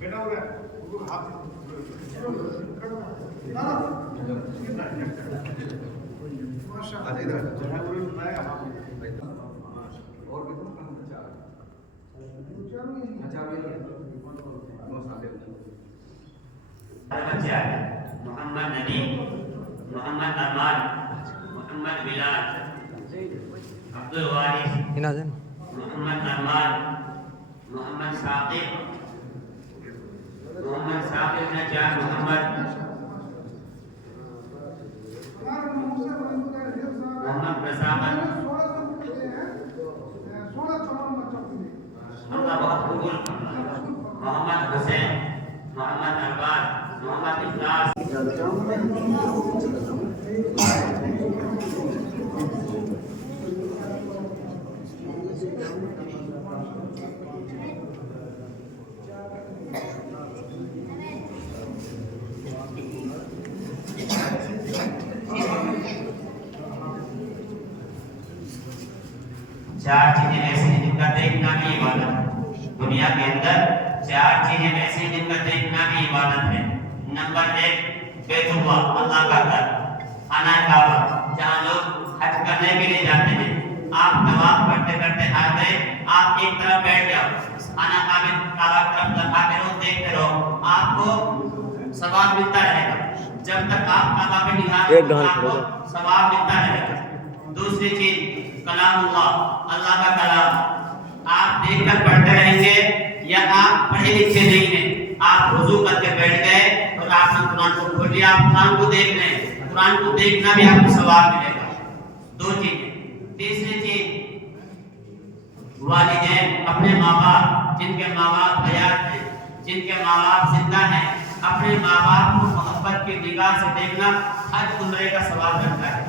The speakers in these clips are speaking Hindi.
बेटा हो गया मोहम्मद नबी, मोहम्मद अमान, मोहम्मद बिलाल, अब्दुल वारिस, मोहम्मद अमान, मोहम्मद साकिब, मोहम्मद साकिब नजात, मोहम्मद प्रसाद, मोहम्मद हुसैन, मोहम्मद अरबाज, मोहम्मद इखलास। चार चीजें ऐसी हैं जिनका देखना भी इबादत है। दुनिया के अंदर चार चीजें ऐसी हैं जिनका देखना भी इबादत है। नंबर 1 बैतुल्लाह, अल्लाह का घर, खाना काबा, जहाँ लोग हज करने के लिए जाते हैं। आप तवाफ करते करते आ गए, आप एक तरफ बैठ जाओ, खाना काबा तरफ लगाते रहो, देखते रहो, आपको सवाब मिलता रहेगा। जब तक आप काबा पे निगाह आपको सवाब मिलता रहेगा। दूसरी चीज कलामुल्लाह, अल्लाह का कलाम, आप देखकर पढ़ते रहेंगे या आप पढ़े लिखे नहीं हैं, आप वुजू करके बैठ गए और आपने कुरान को खोल लिया, आप कुरान को देख रहे हैं, कुरान को देखना भी आपको सवाब मिलेगा। दो चीजें। तीसरी चीज वालिदैन, अपने माँ बाप, जिनके माँ बाप हयात हैं, जिनके माँ बाप जिंदा हैं, अपने माँ बाप को मोहब्बत की निगाह से देखना हज उम्रे का सवाब बनता है।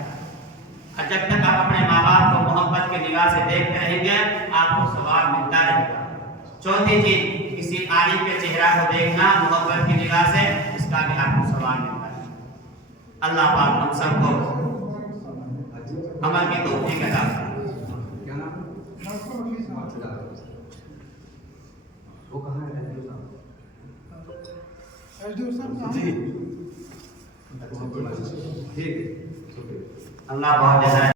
जब तक आप अपने माँ बाप को मोहब्बत की निगाह से देखते रहेंगे, आपको सवाब मिलता रहेगा। चौथी चीज, किसी आलिम के चेहरा को देखना मोहब्बत की निगाह से, इसका भी आपको सवाब मिलता है। अल्लाह पाक हम सबको अमल की तौफीक अता फरमाए। वो कहाँ है? ठीक, अल्लाह बहुत